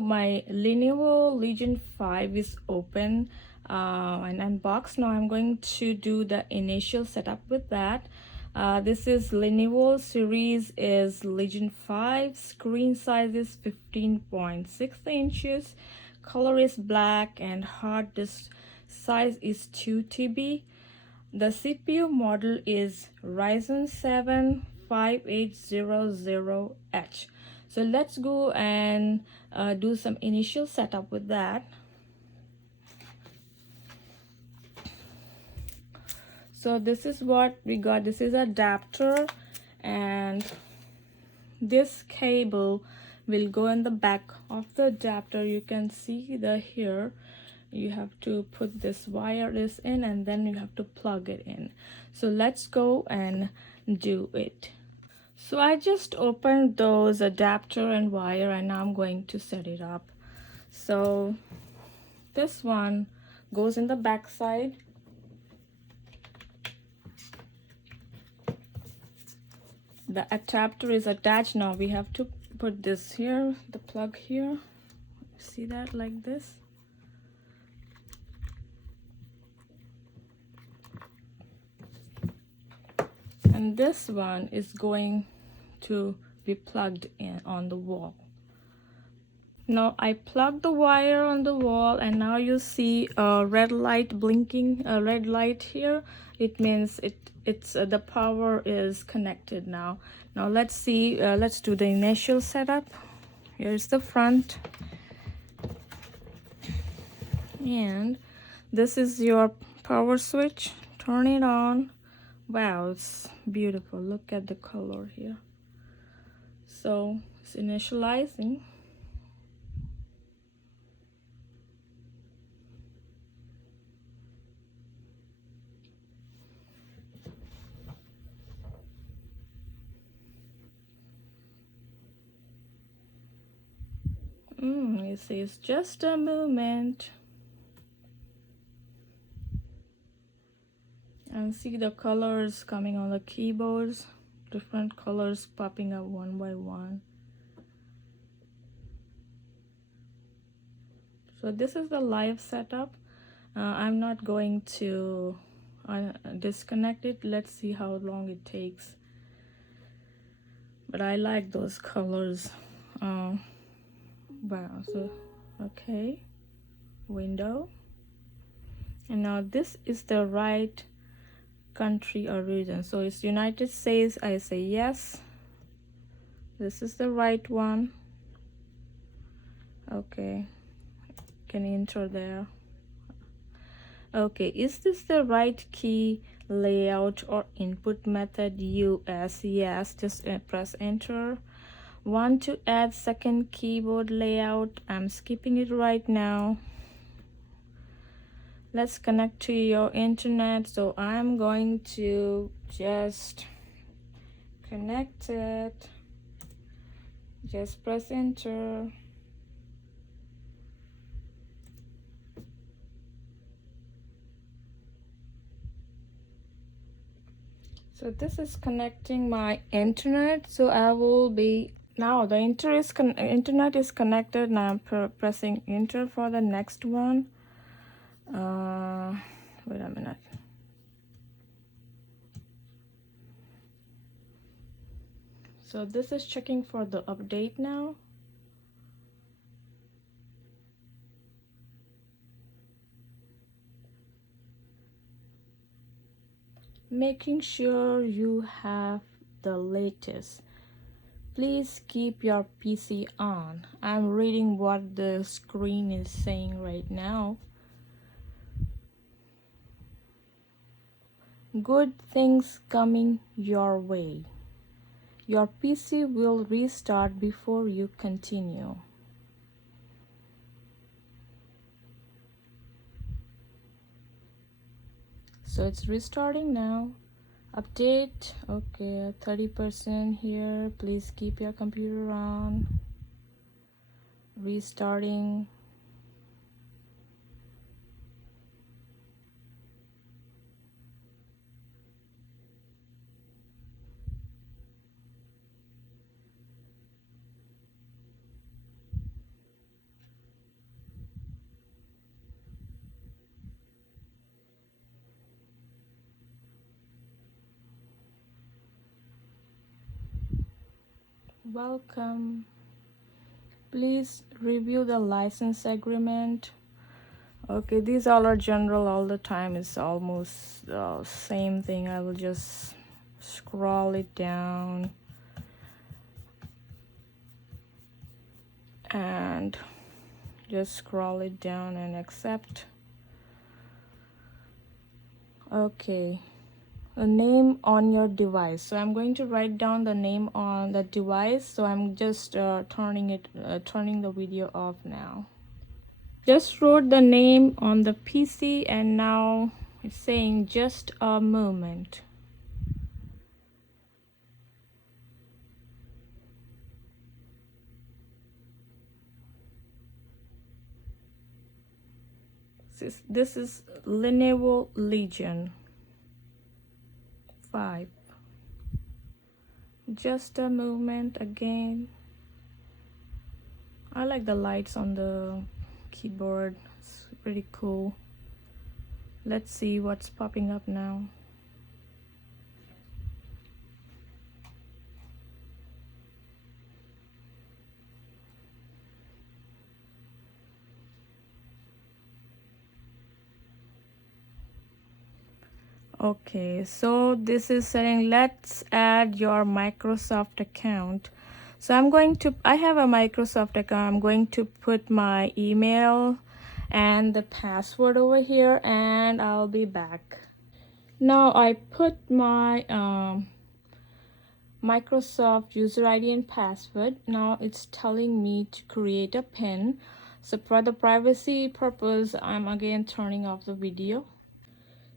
my Lenovo Legion 5 is open and unboxed. Now I'm going to do the initial setup with that. This is Lenovo series is Legion 5. Screen size is 15.6 inches. Color is black and hard disk size is 2 TB. The CPU model is Ryzen 7 5800H. So let's go and do some initial setup with that. So this is what we got. This is adapter, and this cable will go in the back of the adapter. You can see the here. You have to put this wire in, and then you have to plug it in. So let's go and do it. So I just opened those adapter and wire, and now I'm going to set it up. So this one goes in the back side. The adapter is attached. Now we have to put this here, the plug here. See that, like this. And this one is going to be plugged in on the wall. Now I plugged the wire on the wall, and now you see a red light blinking, a red light here. It means it's the power is connected now. Now let's see, let's do the initial setup. Here's the front, and this is your power switch. Turn it on. Wow, it's beautiful. Look at the color here. So it's initializing. You see, it's just a movement. And see the colors coming on the keyboards, different colors popping up one by one. So this is the live setup. I'm not going to disconnect it. Let's see how long it takes. But I like those colors. Wow. So okay, window. And now this is the right country or region. So it's United States. I say yes. This is the right one. Okay, can enter there. Okay, is this the right key layout or input method? US, yes. Just press enter. Want to add second keyboard layout? I'm skipping it right now. Let's connect to your internet. So I'm going to just connect it. Just press enter. So this is connecting my internet. So I will be now the internet is connected. Now I'm pressing enter for the next one. Wait a minute. So this is checking for the update now. Making sure you have the latest. Please keep your PC on. I'm reading what the screen is saying right now. Good things coming your way. Your PC will restart before you continue. So it's restarting now. Update. Okay, 30% here. Please keep your computer on. Restarting. Welcome. Please review the license agreement. Okay, these all are general all the time. It's almost the same thing. I will just scroll it down and just scroll it down and accept. Okay, a name on your device. So I'm going to write down the name on the device. So I'm just turning the video off now. Just wrote the name on the PC and now it's saying just a moment. This is Lenovo Legion 5. Just a moment again. I like the lights on the keyboard. It's pretty cool. Let's see what's popping up now. Okay, so this is saying let's add your Microsoft account. So I have a Microsoft account. I'm going to put my email and the password over here and I'll be back. Now I put my Microsoft user ID and password. Now it's telling me to create a PIN. So for the privacy purpose, I'm again turning off the video.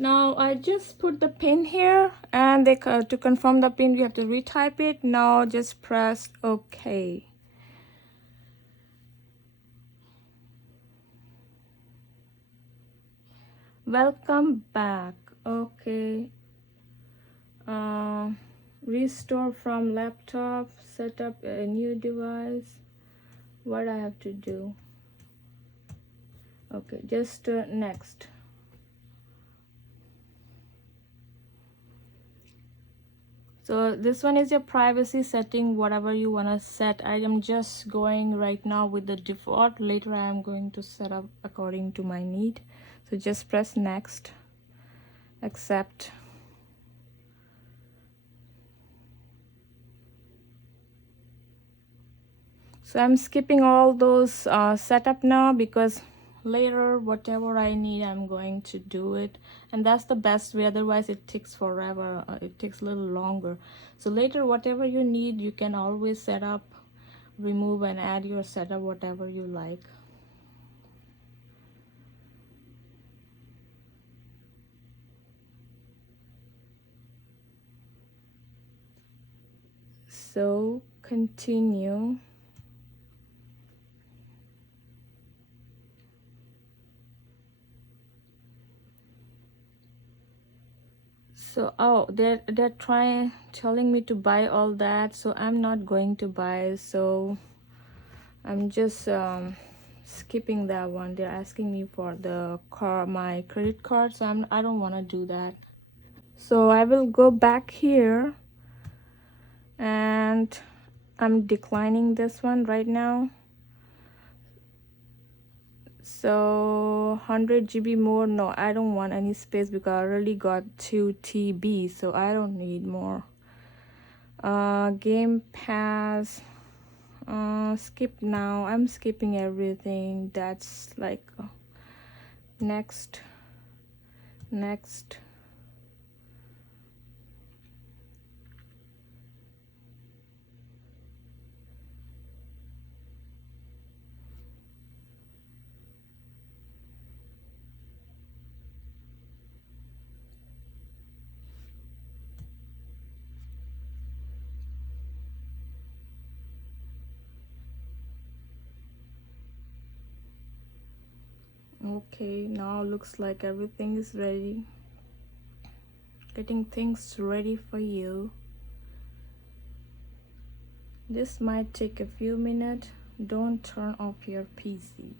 Now I just put the PIN here and to confirm the PIN, you have to retype it. Now just press OK. Welcome back. Okay. Restore from laptop, set up a new device. What I have to do? Okay, just next. So this one is your privacy setting, whatever you want to set. I am just going right now with the default. Later I am going to set up according to my need. So just press next, accept. So I'm skipping all those setup now because later whatever I need I'm going to do it, and that's the best way. Otherwise it takes forever. It takes a little longer. So later whatever you need you can always set up, remove and add your setup whatever you like. So continue. So they're telling me to buy all that, so I'm not going to buy. So I'm just skipping that one. They're asking me for my credit card, so I don't want to do that. So I will go back here and I'm declining this one right now. So 100 GB more, no, I don't want any space because I already got 2 TB, so I don't need more. Game Pass, skip now. I'm skipping everything. That's like next. Okay, now looks like everything is ready. Getting things ready for you. This might take a few minutes. Don't turn off your PC.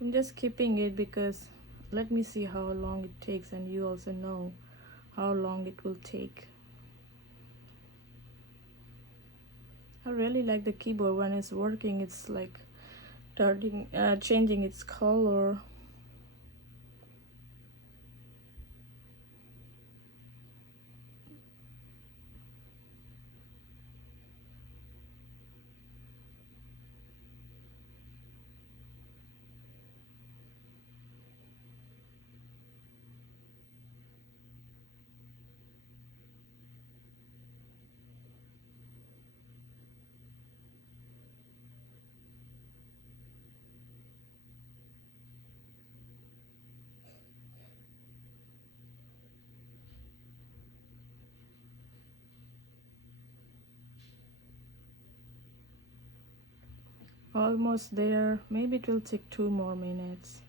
I'm just keeping it because let me see how long it takes, and you also know how long it will take. I really like the keyboard. When it's working, it's like turning changing its color. Almost there. Maybe it will take 2 more minutes.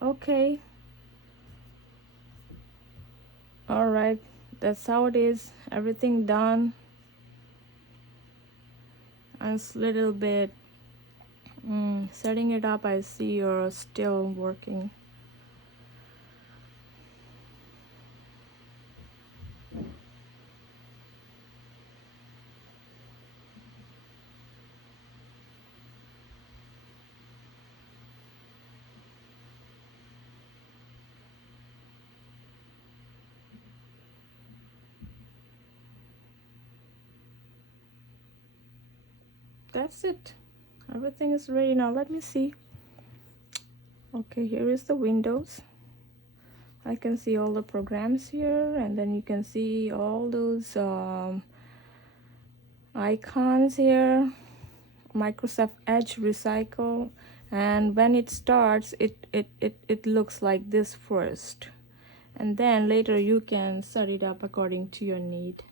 Okay. All right, that's how it is. Everything done. And it's a little bit setting it up. I see you're still working. That's it. Everything is ready now. Let me see. Okay, here is the Windows. I can see all the programs here, and then you can see all those icons here. Microsoft Edge Recycle, and when it starts, it looks like this first, and then later you can set it up according to your need.